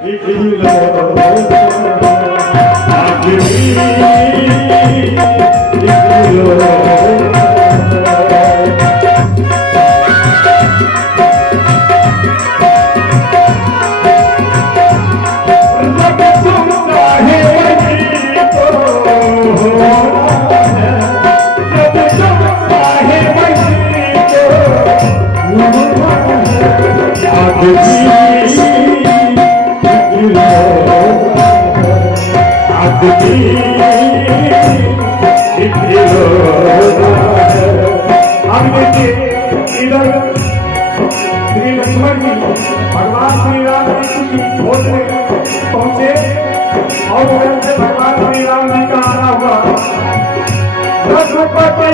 श्री लक्ष्मण जी भगवान श्री राम जी की खोज में पहुंचे और उधर से भगवान श्री राम जी का आना हुआ। रघुपति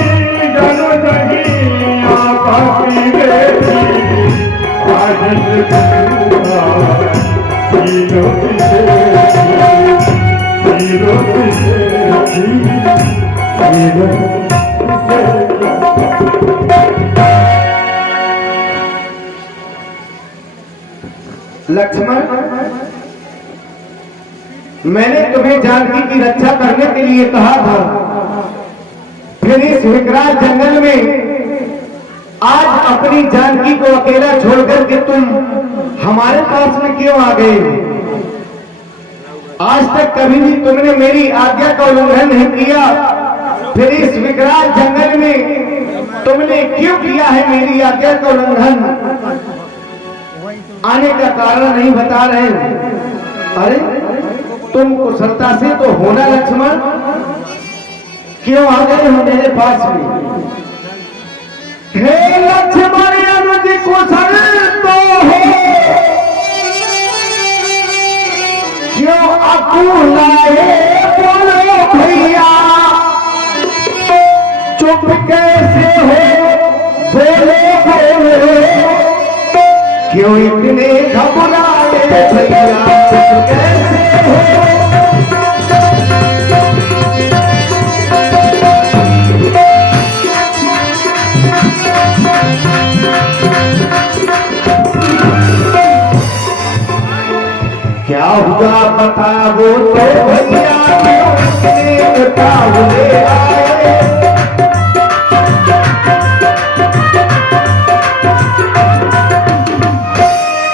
जनु जहिया पापी बेटी लक्ष्मण, मैंने तुम्हें जानकी की रक्षा करने के लिए कहा था, फिर इस विकराल जंगल में आज अपनी जानकी को अकेला छोड़कर के तुम हमारे पास में क्यों आ गए? आज तक कभी भी तुमने मेरी आज्ञा का उल्लंघन नहीं किया, फिर इस विकराल जंगल में तुमने क्यों किया है मेरी आज्ञा का उल्लंघन? आने का कारण नहीं बता रहे। अरे तुम कुशलता से तो होना लक्ष्मण, क्यों आ गए हो मेरे पास में? हे लक्ष्मण अनुज कुशल तो हो, क्यों अकुलाए बोलो भैया, चुप कैसे हो बोले बोले, क्यों इतने घबराए भैया, चुप कैसे हो? क्या हुआ बताओ तो भैया, क्यों इतने उतावले आए?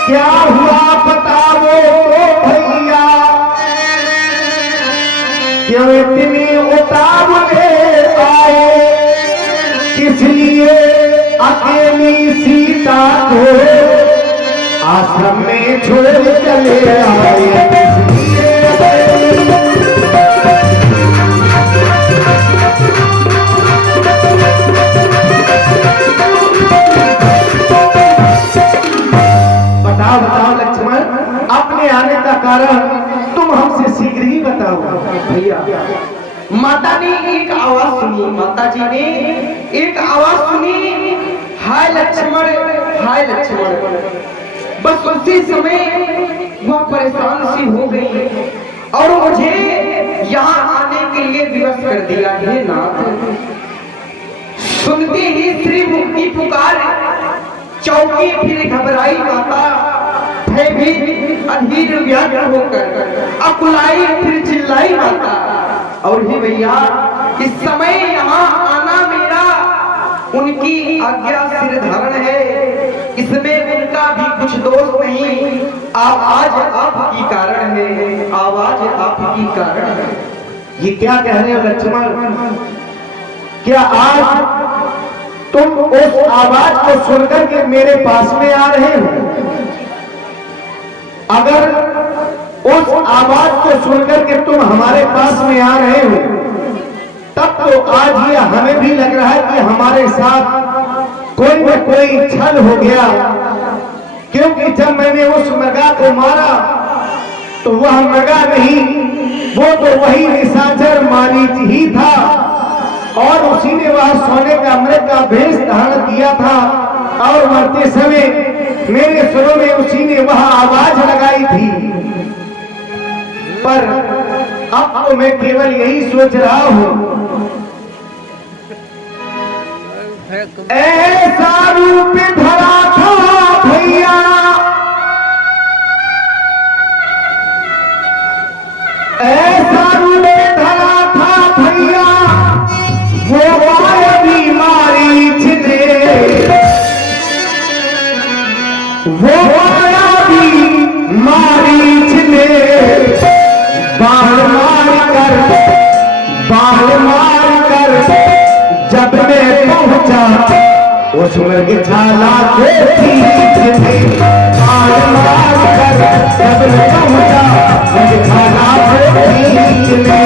क्या हुआ बताओ तो भैया, क्यों इतने उतावले आए? किस लिए अकेली सीता को आश्रम में छोड़ चले आए? बताओ बताओ लक्ष्मण, अपने आने का कारण तुम हमसे शीघ्र ही बताओ। भैया, माता ने एक आवाज सुनी, माता जी ने एक आवाज सुनी, हाय लक्ष्मण, हाय लक्ष्मण। बस उसी समय वह परेशान सी हो गई और मुझे यहाँ आने के लिए विवश कर दिया। हे नाथ, सुनते ही श्री मुक्ति पुकार, चौकी फिर घबराई माता, भयभीत अधीर व्याकुल होकर अकुलाई फिर चिल्लाई माता। और ही भैया, इस समय यहाँ आना मेरा उनकी आज्ञा सिर धारण है, इसमें उनका भी कुछ दोष नहीं। आवाज आपकी कारण है, आवाज आपकी कारण है। ये क्या कह रहे हो लक्ष्मण? क्या आज तुम उस आवाज को सुनकर के मेरे पास में आ रहे हो? अगर उस आवाज को सुनकर के तुम हमारे पास में आ रहे हो, तब तो आज ये हमें भी लग रहा है कि हमारे साथ कोई न कोई छल हो गया, क्योंकि जब मैंने उस मृगा को मारा तो वह मृगा नहीं, वो तो वही निशाचर मारीच ही था, और उसी ने वह सोने का मृग का भेष धारण किया था, और मरते समय मेरे सुरों में उसी ने वह आवाज लगाई थी। पर अब तो मैं केवल यही सोच रहा हूं, ऐसा रूप धरा था भैया, ऐसा रूप धरा था भैया वो मायावी मारीच ने, वो मायावी मारीच ने बाण मार कर जब मैं पहुंचा उस मृगशाला के बीच में, बाण मार कर जब मैं पहुंचा मृगशाला के बीच में।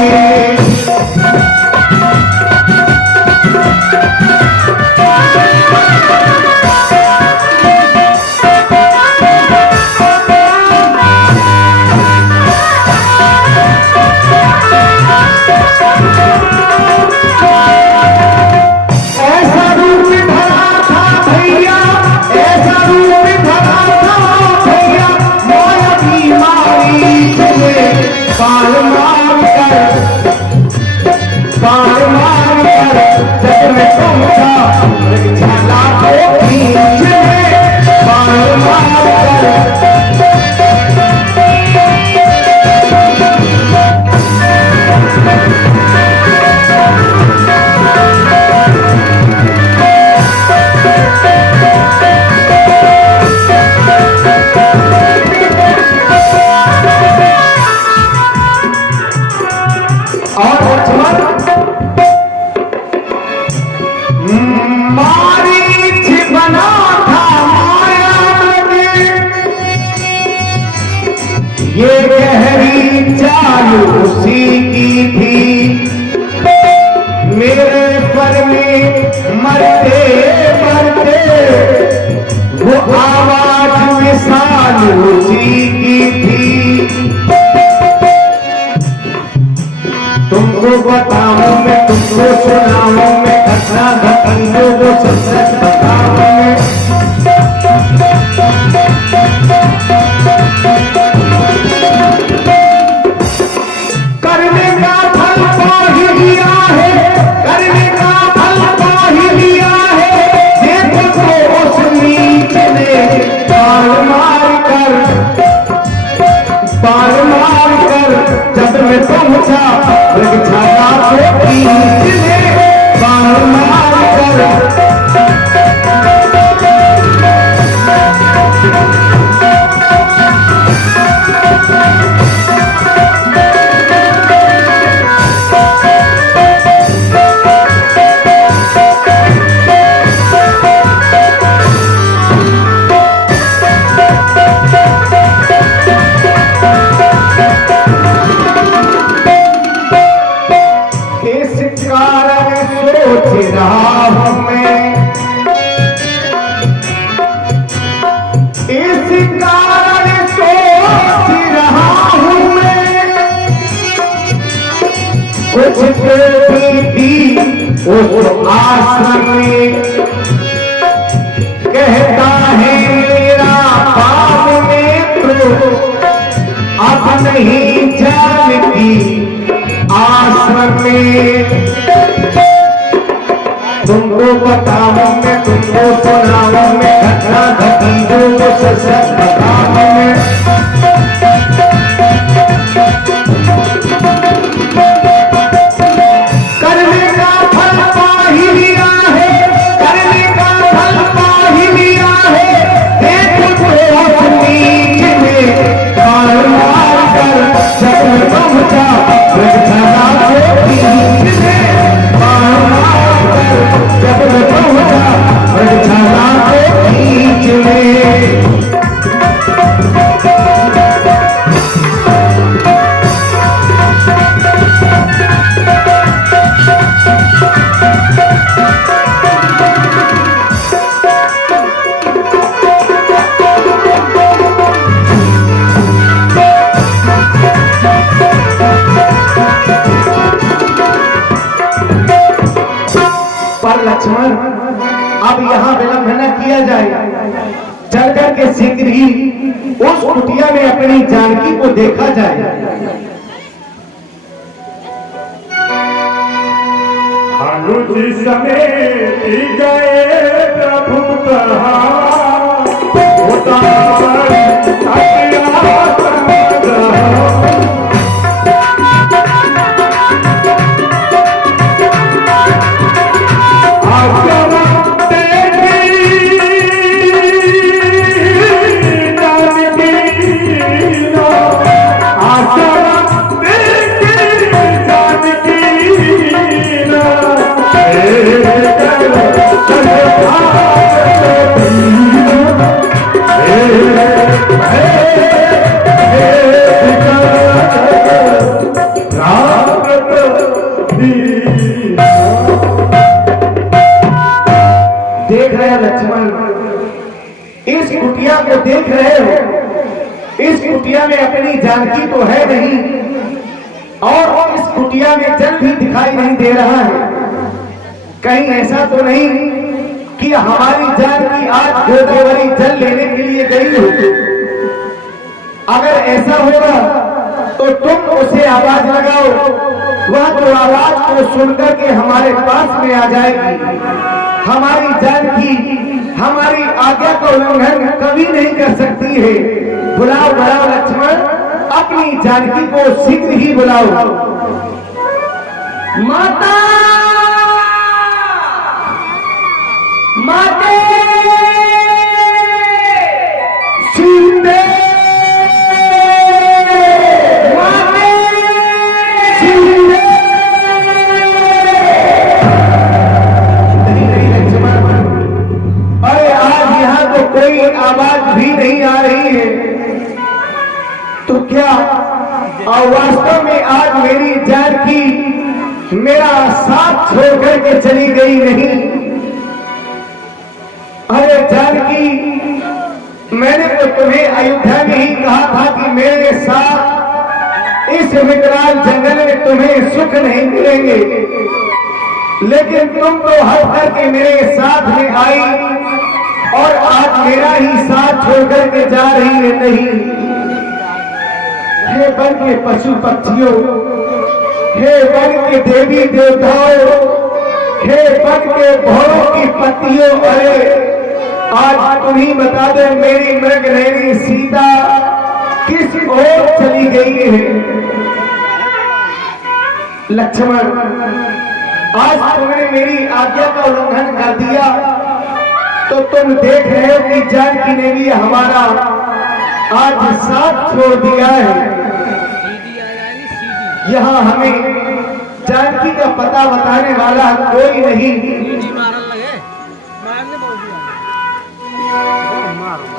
मारीच बना था माया में, ये गहरी चाल उसी की थी, मेरे पर में मरते मरते वो आवाज मिसाल उसी की थी। तुमको बताऊं मैं, तुमको सुनाऊं मैं, घटना घटनों को सच बताऊं मैं। करने का फल पा ही लिया है, करने का फल पा ही लिया है, देखो तो उस नीच ने बाण मार कर जब मैं पहुंचा मृगशाला के बीच में, बाण मार कर। सोच रहा हूं मैं, इस कारण सोच रहा हूं मैं, कुछ भी उस आश्रम में कहता है मेरा बाप में तो अब नहीं जानती आश्रम में। तुमको बताऊं मैं, तुमको सुनाऊं मैं, घटना घटी जो वो सच बताऊं मैं। करने का फल पा ही लिया है, करने का फल पा ही लिया है, देखो तो नीच में बाण मार कर जब मैं पहुंचा मृगशाला के बीच में, बाण मार कर जब मैं पहुंचा मृगशाला के बीच में। पर लक्ष्मण अब यहाँ विलंब न किया जाए, चल करके शीघ्र ही उस कुटिया में अपनी जानकी को देखा जाए। अनुज समेत गए प्रभु कहा कुटिया में अपनी जानकी तो है नहीं, और इस कुटिया में जल भी दिखाई नहीं दे रहा है। कहीं ऐसा तो नहीं कि हमारी जानकी आज गोदावरी जल लेने के लिए गई हो? अगर ऐसा होगा तो तुम उसे आवाज लगाओ, वह तो आवाज को सुनकर के हमारे पास में आ जाएगी। हमारी जानकी हमारी आज्ञा का उल्लंघन कभी नहीं कर सकती है। बुलाओ बुलाओ लक्ष्मण, अपनी जानकी को शीघ्र ही बुलाओ। माता माते सीते माते सीते। नहीं लक्ष्मण, अरे आज यहाँ तो कोई आवाज भी नहीं आ रही है, तो क्या और वास्तव में आज मेरी जानकी मेरा साथ छोड़ करके चली गई नहीं? अरे जानकी, मैंने तो तुम्हें अयोध्या में ही कहा था कि मेरे साथ इस विकराल जंगल में तुम्हें सुख नहीं मिलेंगे, लेकिन तुम तो हट करके मेरे साथ में आई और आज मेरा ही साथ छोड़ करके जा रही है। नहीं, हे वन के पशु पक्षियों, हे वन के देवी देवताओं, हे वन के भौरों की पत्तियों, अरे आज तुम ही बता दे मेरी मृग नयनी सीता किस ओर चली गई है? लक्ष्मण, आज तुमने मेरी आज्ञा का उल्लंघन कर दिया, तो तुम देख रहे हो कि जानकी ने भी हमारा आज साथ छोड़ दिया है। यहाँ हमें जानकी का पता बताने वाला कोई नहीं।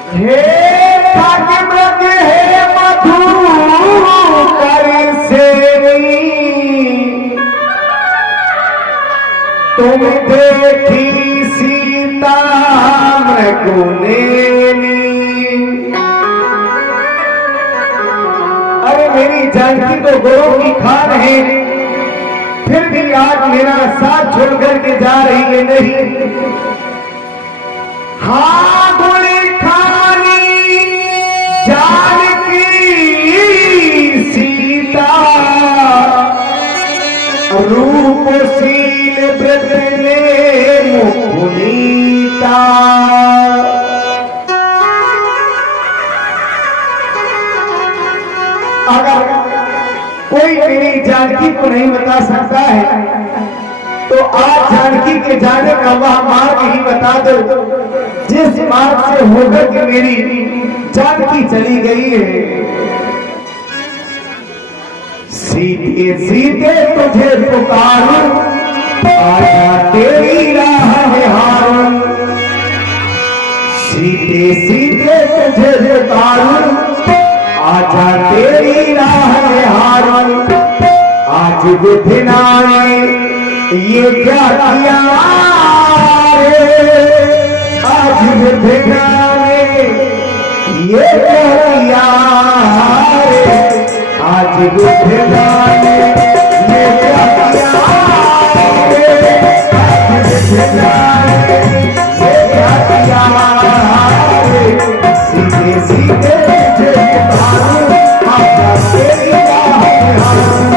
हे मृग हे मधुकर सेनी, तुम देखी सीता मृगुनेनी। अरे मेरी जानकी तो गोरों की खान है, फिर भी आज मेरा साथ छोड़ करके जा रही है। नहीं, हाँ गोली खानी जानकी सीता, रूपशील व्रत ने मुकुनीता। अगर कोई मेरी जानकी को नहीं बता सकता है, तो आज जानकी के जाने का वह मार्ग ही बता दो जिस मार्ग से होकर के मेरी जानकी चली गई है। सीते सीते तुझे पुकारूं, आजा तेरी राह निहारूं। सीते सीते तुझे पुकारूं, आजा तेरी राह निहारूं। आज बुधिना ने ये क्या किया रे, आज बुधिना ने ये क्या किया रे, आज बुधिना ने ये क्या किया रे, आज बुधिना ने ये क्या किया रे। सीधे सीधे तुझे पुकारूं, आजा तेरी राह निहारूं।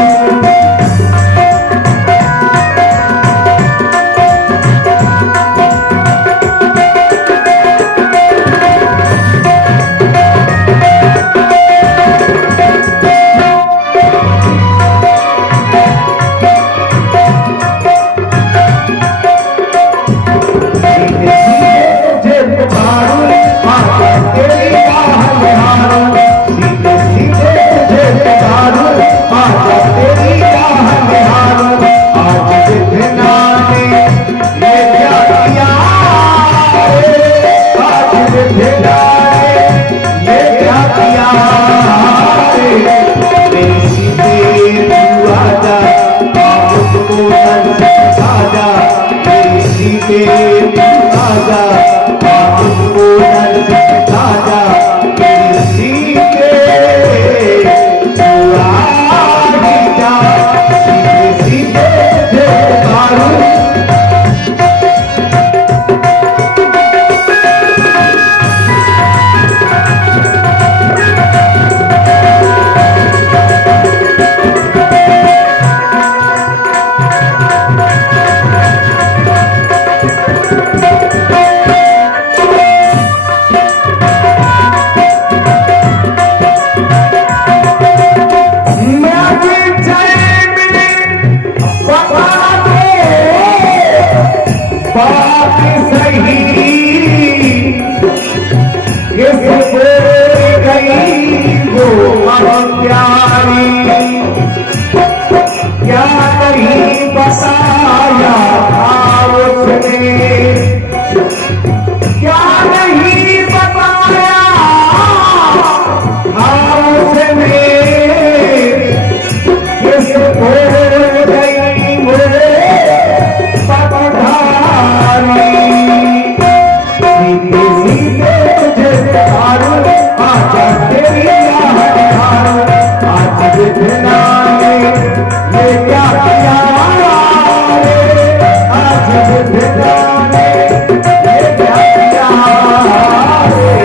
आजा प्यारी क्या नहीं बताया था उसने, क्या नहीं बताया था उसने, किस भूल गई मुझे पगधारी, सीधे सीधे तुझे प्यारो आजा तेरी आहट हारो, आज बिना ये क्या किया रे, आज बिना ये क्या किया रे।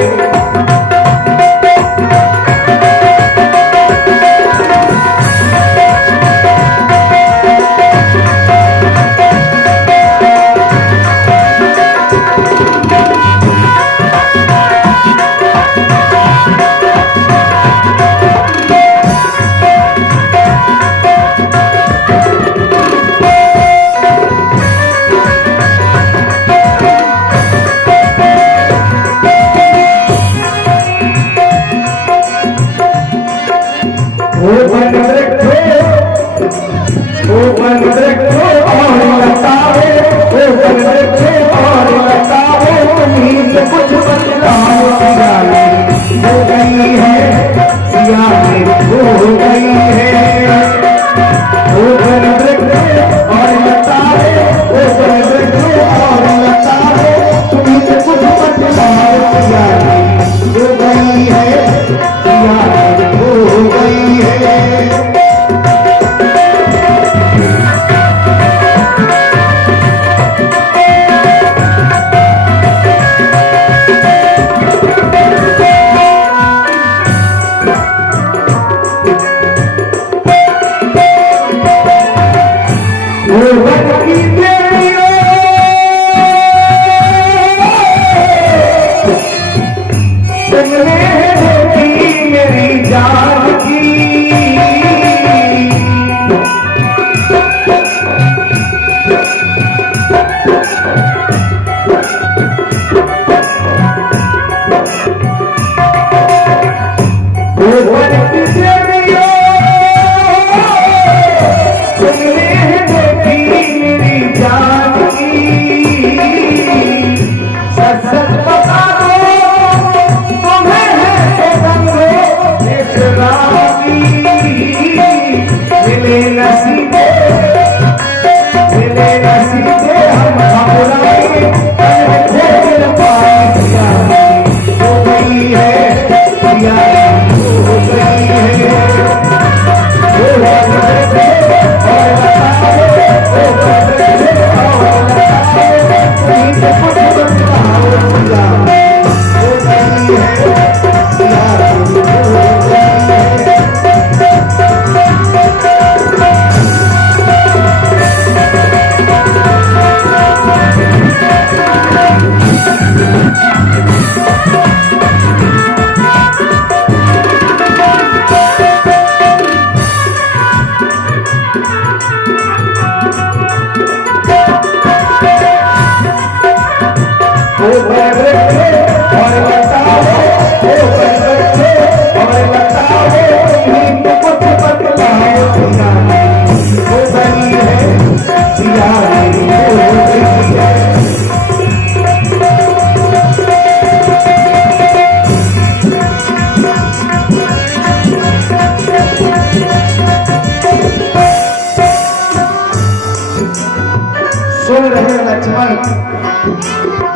सुन रहे हो लक्ष्मण,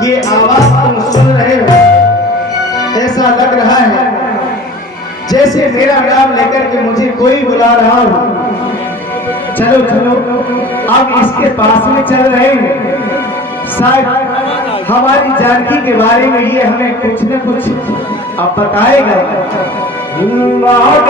ये आवाज तुम सुन रहे हो, ऐसा लग रहा है जैसे मेरा नाम लेकर के मुझे कोई बुला रहा हो। चलो चलो अब इसके पास में चल रहे हैं, शायद हमारी जानकी के बारे में ये हमें कुछ न कुछ अब बताएगा।